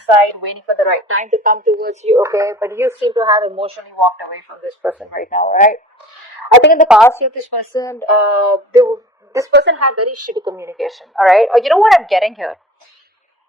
side, waiting for the right time to come towards you, okay? But you seem to have emotionally walked away from this person right now, right? I think in the past year, this person, this person had very shitty communication, all right? Or you know what I'm getting here?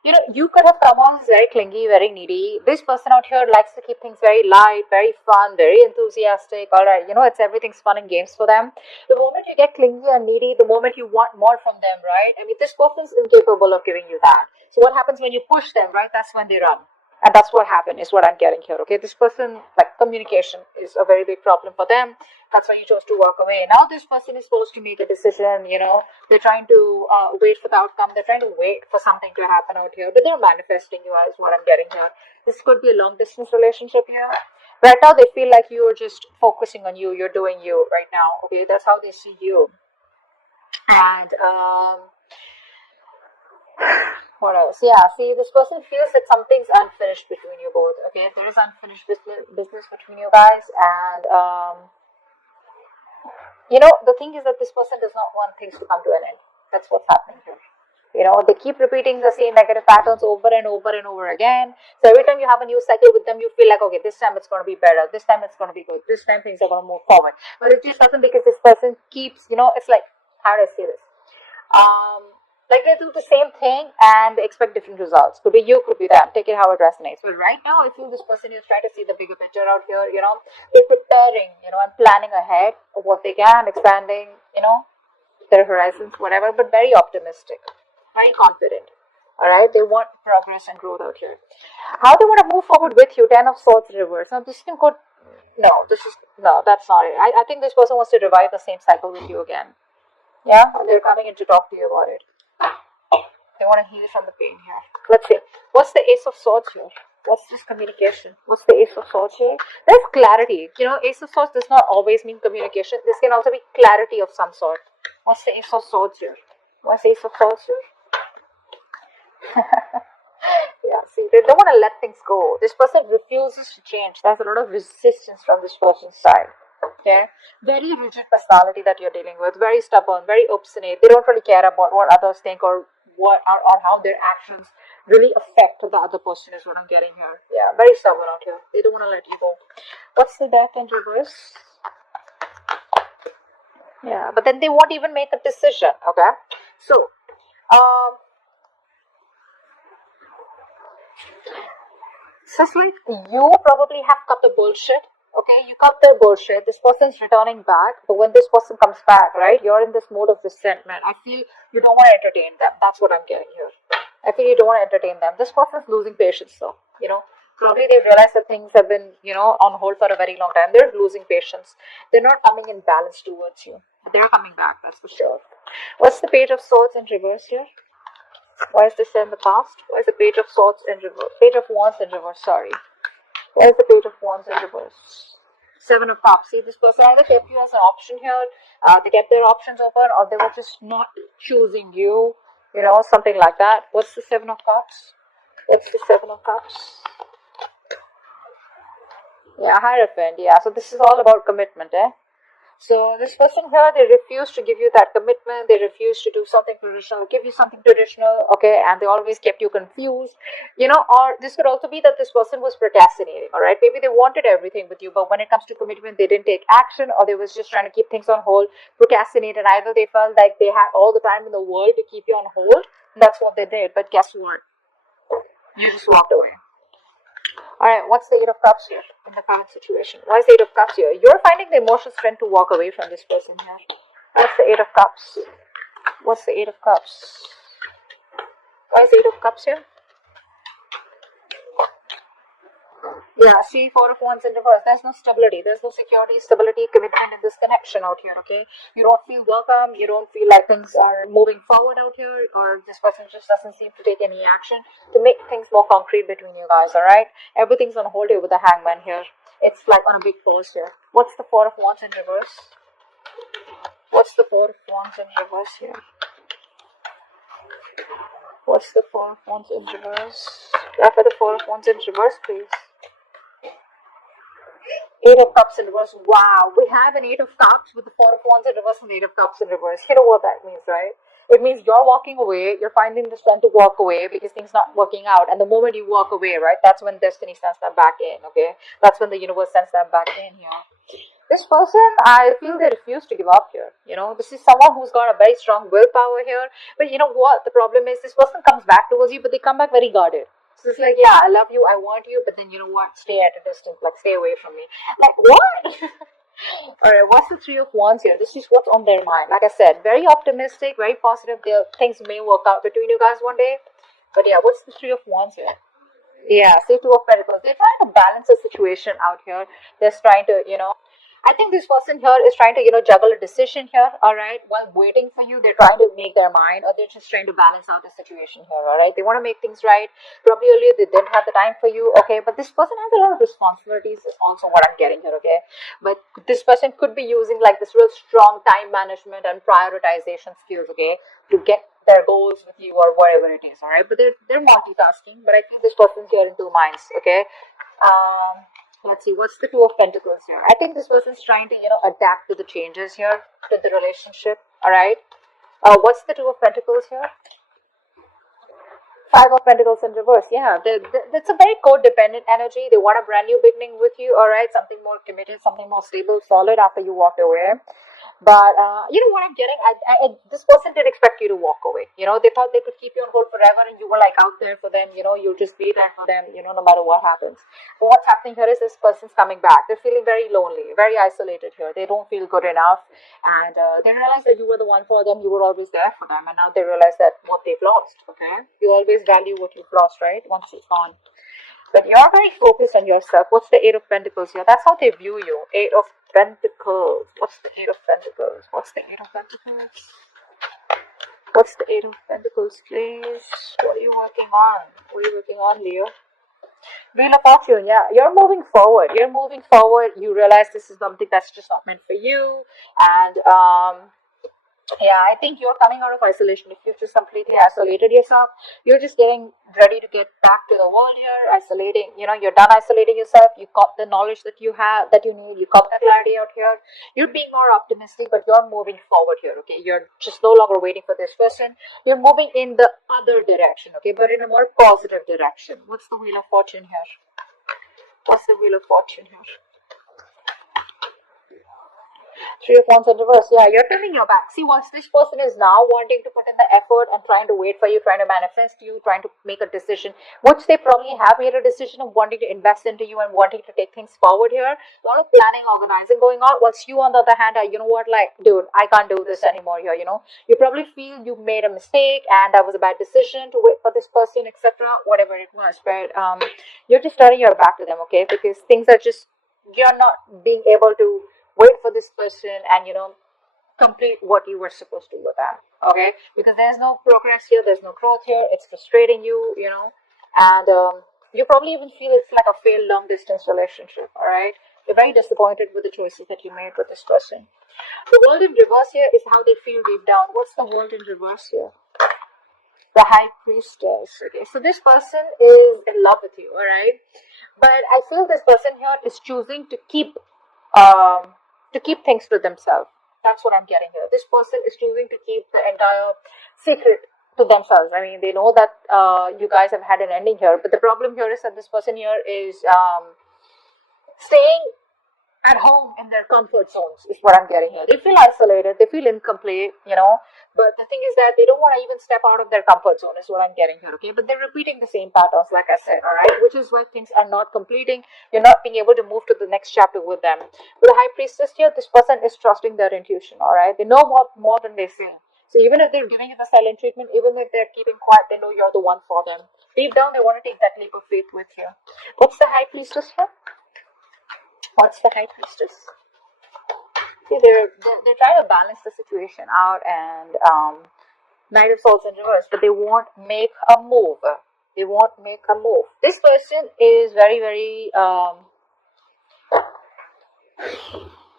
You could have come on as very clingy, very needy. This person out here likes to keep things very light, very fun, very enthusiastic. All right, it's everything's fun and games for them. The moment you get clingy and needy, the moment you want more from them, right? I mean, this person's incapable of giving you that. So what happens when you push them, right? That's when they run. And that's what happened, is what I'm getting here, okay? This person, like, communication is a very big problem for them. That's why you chose to walk away. Now this person is supposed to make a decision, they're trying to wait for the outcome. They're trying to wait for something to happen out here, but they're manifesting you, is what I'm getting here. This could be a long distance relationship here. Right now they feel like you're just focusing on you, you're doing you right now, okay? That's how they see you. And what else? Yeah, see, this person feels that something's unfinished between you both, okay? There is unfinished business between you guys, and the thing is that this person does not want things to come to an end. That's what's happening here. They keep repeating the same negative patterns over and over and over again. So every time you have a new cycle with them, you feel like, okay, this time it's going to be better. This time it's going to be good. This time things are going to move forward. But it just doesn't, because this person keeps, it's like, how do I say this? Like they do the same thing and they expect different results. Could be you, could be them. Take it how it resonates. But right now, I feel this person is trying to see the bigger picture out here. They're preparing, and planning ahead of what they can, expanding, their horizons, whatever. But very optimistic, very confident. All right, they want progress and growth out here. How they want to move forward with you? 10 of Swords reverse. Now this can go. No, that's not it. I think this person wants to revive the same cycle with you again. Yeah, they're coming in to talk to you about it. They want to heal from the pain here. Let's see. What's the Ace of Swords here? What's this communication? What's the Ace of Swords here? There's clarity. Ace of Swords does not always mean communication. This can also be clarity of some sort. What's the Ace of Swords here? What's the Ace of Swords here? Yeah, see, they don't want to let things go. This person refuses to change. There's a lot of resistance from this person's side. Okay, very rigid personality that you're dealing with, very stubborn, very obstinate. They don't really care about what others think or how their actions really affect the other person, is what I'm getting here. Yeah, very stubborn out here. They don't want to let you go. What's the Death in reverse? Yeah, but then they won't even make a decision. Okay, so it's like you probably have cut the bullshit. Okay, you cut their bullshit. This person's returning back, but when this person comes back, right, you're in this mode of resentment. I feel you don't want to entertain them. That's what I'm getting here. I feel you don't want to entertain them. This person's losing patience, though. Probably they've realized that things have been, on hold for a very long time. They're losing patience. They're not coming in balance towards you. They're coming back, that's for sure. What's the Page of Swords in reverse here? Why is this in the past? Why is the Page of Swords in reverse? Page of Wands in reverse, sorry. Why is the Page of Wands in reverse? Seven of Cups. See, this person either kept you as an option here, they kept their options open, or they were just not choosing you, something like that. What's the Seven of Cups? What's the Seven of Cups? Yeah, Hierophant, yeah. So this is all about commitment, eh? So this person here, they refuse to give you that commitment. They refuse to do something traditional, give you something traditional, okay? And they always kept you confused, or this could also be that this person was procrastinating, all right? Maybe they wanted everything with you, but when it comes to commitment, they didn't take action, or they was just trying to keep things on hold, procrastinate, and either they felt like they had all the time in the world to keep you on hold. That's what they did, but guess what? You just walked away. Alright, what's the Eight of Cups here in the current situation? Why is the Eight of Cups here? You're finding the emotional strength to walk away from this person here. What's the Eight of Cups? What's the Eight of Cups? Why is the Eight of Cups here? Yeah, see, Four of Wands in reverse. There's no stability. There's no security, stability, commitment in this connection out here, okay? You don't feel welcome. You don't feel like things are moving forward out here, or this person just doesn't seem to take any action to make things more concrete between you guys, alright? Everything's on hold here with the Hangman here. It's like on a big pause here. What's the Four of Wands in reverse? What's the Four of Wands in reverse here? What's the Four of Wands in reverse? After the Four of Wands in reverse, please. Eight of Cups in reverse. Wow, we have an Eight of Cups with the Four of Wands in reverse and the Eight of Cups in reverse. You know what that means, right? It means you're walking away, you're finding the strength to walk away because things not working out. And the moment you walk away, right, that's when destiny sends them back in, okay? That's when the universe sends them back in here. This person, I feel they refuse to give up here. This is someone who's got a very strong willpower here. But you know what? The problem is this person comes back towards you, but they come back very guarded. So it's like, yeah, I love you, I want you, but then you know what? Stay at a distance, like stay away from me. Like, what? Alright, what's the Three of Wands here? This is what's on their mind. Like I said, very optimistic, very positive. Things may work out between you guys one day. But yeah, what's the Three of Wands here? Yeah, say Two of Pentacles. They're trying to balance the situation out here. They're trying to, I think this person here is trying to, juggle a decision here, all right? While waiting for you, they're trying to make their mind, or they're just trying to balance out the situation here, all right? They want to make things right. Probably earlier they didn't have the time for you, okay? But this person has a lot of responsibilities, is also what I'm getting here, okay? But this person could be using like this real strong time management and prioritization skills, okay? To get their goals with you or whatever it is, all right? But they're multitasking, but I feel this person's here in two minds, okay? Let's see, what's the Two of Pentacles here? I think this person's trying to, adapt to the changes here, to the relationship, all right? What's the Two of Pentacles here? Five of Pentacles in reverse. Yeah, that's a very codependent energy. They want a brand new beginning with you, all right? Something more committed, something more stable, solid after you walk away. But you know what I'm getting? This person didn't expect you to walk away. They thought they could keep you on hold forever, and you were like out there for them. You'll just be there for them. No matter what happens. But what's happening here is this person's coming back. They're feeling very lonely, very isolated here. They don't feel good enough, and they realize that you were the one for them. You were always there for them, and now they realize that what they've lost. Okay, you always value what you've lost, right? Once it's gone. But you're very focused on yourself. What's the Eight of Pentacles here? That's how they view you. Eight of Pentacles. What's the Eight of Pentacles? What's the Eight of Pentacles? What's the Eight of Pentacles, please? What are you working on? What are you working on, Leo? Wheel of Fortune, yeah. You're moving forward. You're moving forward. You realize this is something that's just not meant for you. And, yeah, I think you're coming out of isolation. If you've just completely isolated yourself, you're just getting ready to get back to the world here, isolating. You're done isolating yourself. You got the knowledge that you have, that you need. You got the clarity out here. You're being more optimistic, but you're moving forward here, okay? You're just no longer waiting for this person. You're moving in the other direction, okay? But in a more positive direction. What's the Wheel of Fortune here? What's the Wheel of Fortune here? Three of Wands in reverse. Yeah, you're turning your back. See, once this person is now wanting to put in the effort and trying to wait for you, trying to manifest you, trying to make a decision, which they probably have made a decision of wanting to invest into you and wanting to take things forward here. A lot of planning, organizing going on. Whilst you, on the other hand, are, you know what, like, dude, I can't do this anymore here, You probably feel you made a mistake and that was a bad decision to wait for this person, etc., whatever it was. But you're just turning your back to them, okay? Because things are just, you're not being able to wait for this person and complete what you were supposed to with them, okay? Because there's no progress here, there's no growth here. It's frustrating you, and you probably even feel it's like a failed long distance relationship. All right, you're very disappointed with the choices that you made with this person. The World in reverse here is how they feel deep down. What's the World in reverse here? The High Priestess. Okay, so this person is in love with you, all right? But I feel this person here is choosing to keep things to themselves. That's what I'm getting here. This person is choosing to keep the entire secret to themselves. I mean, they know that you guys have had an ending here, but the problem here is that this person here is staying at home in their comfort zones is what I'm getting here. They feel isolated, they feel incomplete, but the thing is that they don't want to even step out of their comfort zone is what I'm getting here, okay? But they're repeating the same patterns, like I said, all right? Which is why things are not completing. You're not being able to move to the next chapter with them. With the High Priestess here, this person is trusting their intuition, all right? They know more than they say. So even if they're giving you the silent treatment, even if they're keeping quiet, they know you're the one for them. Deep down, they want to take that leap of faith with you. What's the High Priestess here? What's the High Priestess? See, they're trying to balance the situation out, and Knight of Swords in reverse, but they won't make a move. They won't make a move. This person is very, very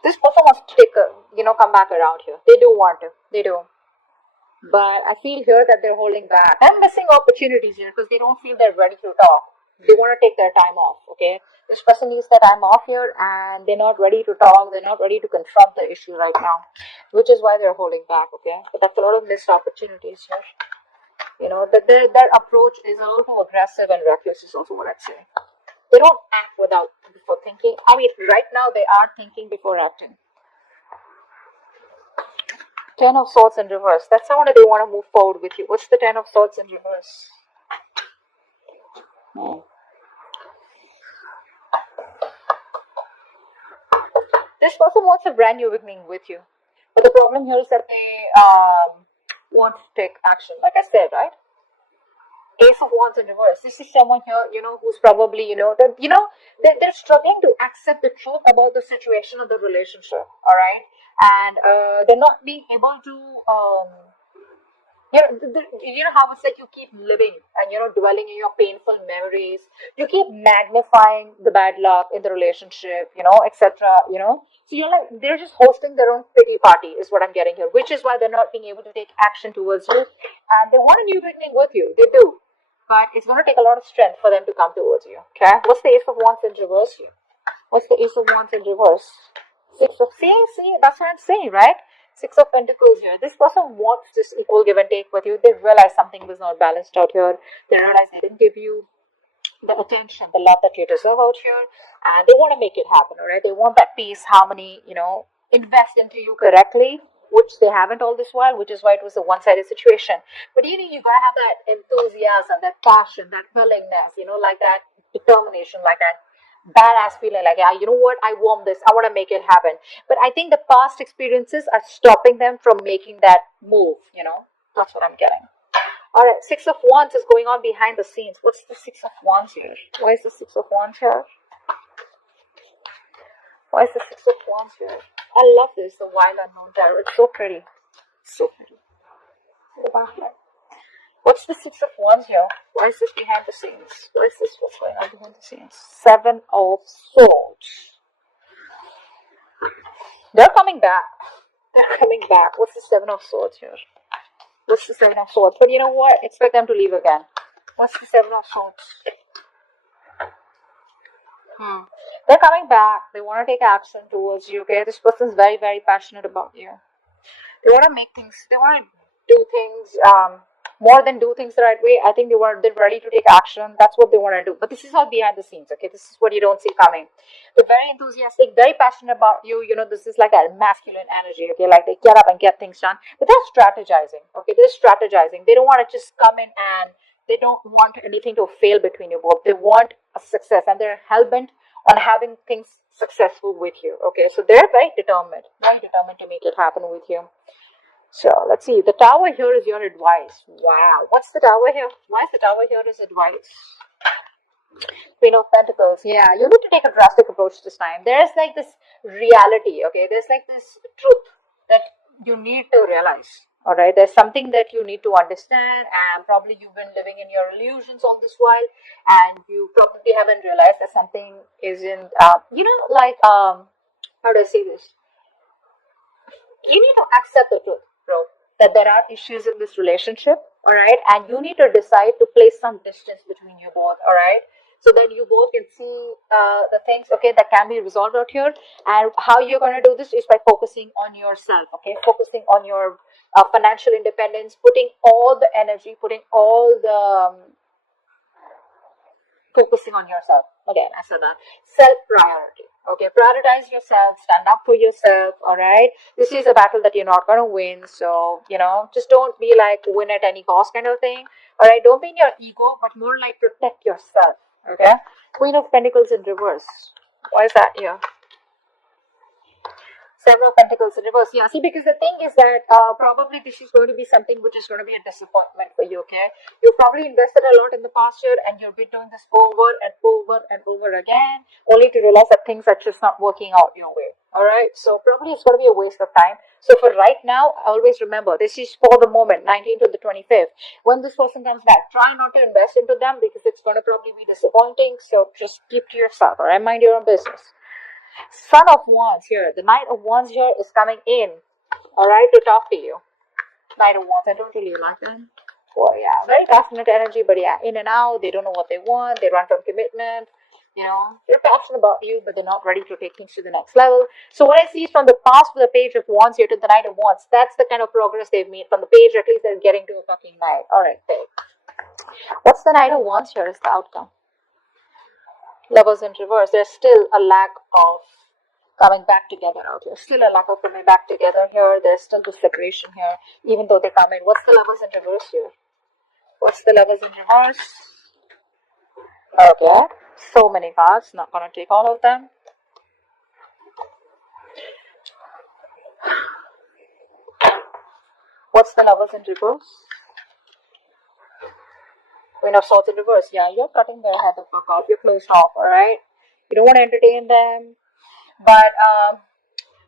this person wants to take come back around here. They do want to. They do. But I feel here that they're holding back. I'm missing opportunities here because they don't feel they're ready to talk. They want to take their time off, okay? This person needs their time off here, and they're not ready to talk, they're not ready to confront the issue right now, which is why they're holding back, okay? But that's a lot of missed opportunities here. You know, that their approach is a little too aggressive and reckless is also what I'd say. They don't act before thinking. I mean, right now they are thinking before acting. Ten of Swords in reverse. That's how they want to move forward with you. What's the Ten of Swords in reverse? This person wants a brand new beginning with you. But the problem here is that they want to take action. Like I said, right? Ace of Wands in reverse. This is someone here, who's probably, they're struggling to accept the truth about the situation of the relationship, all right? And they're not being able to, how it's like you keep living and, dwelling in your painful memories. You keep magnifying the bad luck in the relationship, etc., So you're like, they're just hosting their own pity party is what I'm getting here, which is why they're not being able to take action towards you. And they want a new beginning with you. They do. But it's going to take a lot of strength for them to come towards you. Okay? What's the Ace of Wands in reverse here? What's the Ace of Wands in reverse? See, that's what I'm saying, right? Six of Pentacles here. This person wants this equal give and take with you. They realize something was not balanced out here. They realize they didn't give you the attention, the love that you deserve out here. And they want to make it happen, all right? They want that peace, harmony, invest into you correctly, which they haven't all this while, which is why it was a one-sided situation. But you gotta have that enthusiasm, that passion, that willingness, like that determination, like that badass feeling, like, yeah, you know what, I want this, I want to make it happen. But I think the past experiences are stopping them from making that move. That's what I'm getting. All right, Six of Wands is going on behind the scenes. What's the Six of Wands here? Why is the Six of Wands here? Why is the Six of Wands here? I love this, the Wild Unknown Tarot. It's so pretty. So pretty. What's the Six of Wands here? Why is this behind the scenes? Why is this what's going on behind the scenes? Seven of Swords. They're coming back. They're coming back. What's the Seven of Swords here? What's the Seven of Swords? But you know what? Expect them to leave again. What's the Seven of Swords? They're coming back. They want to take action towards you. Okay, this person's very, very passionate about you. They want to make things. They want to do things. More than do things the right way. I think they're ready to take action. That's what they want to do. But this is all behind the scenes. Okay, this is what you don't see coming. They're very enthusiastic, very passionate about you. This is like a masculine energy. Okay, like they get up and get things done. But they're strategizing. Okay, they're strategizing. They don't want to just come in and they don't want anything to fail between you both. They want a success, and they're hell-bent on having things successful with you. Okay, so they're very determined to make it happen with you. So let's see. The Tower here is your advice. Wow. What's the Tower here? Why is the Tower here as advice? Queen of Pentacles. Yeah, you need to take a drastic approach this time. There's like this reality, okay? There's like this truth that you need to realize. Alright, there's something that you need to understand, and probably you've been living in your illusions all this while, and you probably haven't realized that something isn't, how do I say this? You need to accept the truth, bro, that there are issues in this relationship, alright, and you need to decide to place some distance between you both, alright, so that you both can see the things, okay, that can be resolved out here. And how you're going to do this is by focusing on yourself, okay, focusing on your financial independence, putting all the energy, focusing on yourself. Again, I said that. Self-priority. Okay, prioritize yourself, stand up for yourself, alright? This is a battle that you're not going to win, so, just don't be like win at any cost kind of thing, alright? Don't be in your ego, but more like protect yourself, okay? Queen of Pentacles in reverse. Why is that here? Seven of Pentacles in reverse. Yeah, see, because the thing is that probably this is going to be something which is going to be a disappointment for you, okay? You probably invested a lot in the past year, and you've been doing this over and over and over again, only to realize that things are just not working out your way, alright? So probably it's going to be a waste of time. So for right now, always remember, this is for the moment, 19th to the 25th. When this person comes back, try not to invest into them because it's going to probably be disappointing. So just keep to yourself, alright? Mind your own business. Son of Wands here. The Knight of Wands here is coming in, alright, to talk to you. Knight of Wands, I don't really like that. Well, yeah, very passionate energy, but yeah, in and out, they don't know what they want, they run from commitment. They're passionate about you, but they're not ready to take things to the next level. So what I see is from the past with the Page of Wands here to the Knight of Wands, that's the kind of progress they've made. From the page, at least they're getting to a fucking Knight. Alright, what's the Knight of Wands here is the outcome. Lovers in reverse. There's still a lack of coming back together out here. Still a lack of coming back together here. There's still the separation here, even though they're coming. What's the Lovers in reverse here? What's the Lovers in reverse? Okay, so many cards. Not gonna take all of them. What's the Lovers in reverse? Queen of Swords in reverse. Yeah, you're cutting their head the fuck off. You're closed off, alright? You don't want to entertain them. But,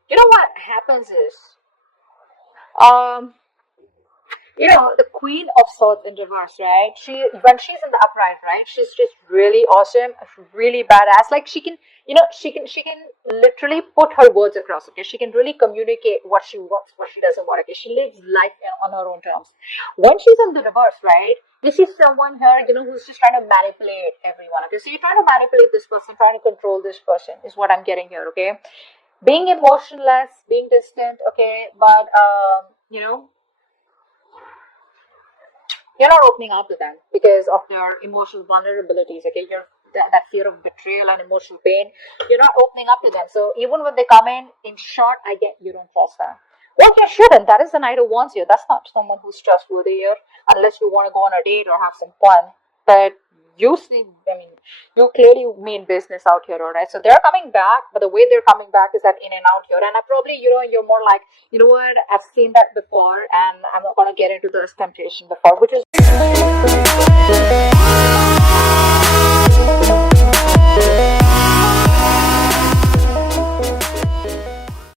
you know what happens is, the Queen of Swords in reverse, right? When she's in the upright, right? She's just really awesome, really badass. Like she can literally put her words across. Okay, she can really communicate what she wants, what she doesn't want. Okay, she lives life on her own terms. When she's in the reverse, right? This is someone here, who's just trying to manipulate everyone. Okay, so you're trying to manipulate this person, trying to control this person, is what I'm getting here. Okay, being emotionless, being distant. Okay, but you're not opening up to them because of your emotional vulnerabilities. Okay, that fear of betrayal and emotional pain. You're not opening up to them. So even when they come in short, I get you don't trust them. Well, you shouldn't. That is the Knight of Wands here. That's not someone who's trustworthy here, unless you want to go on a date or have some fun. But you clearly mean business out here, alright? So they're coming back, but the way they're coming back is that in and out here. And I probably, you're more like, you know what, I've seen that before, and I'm not going to get into this temptation before, which is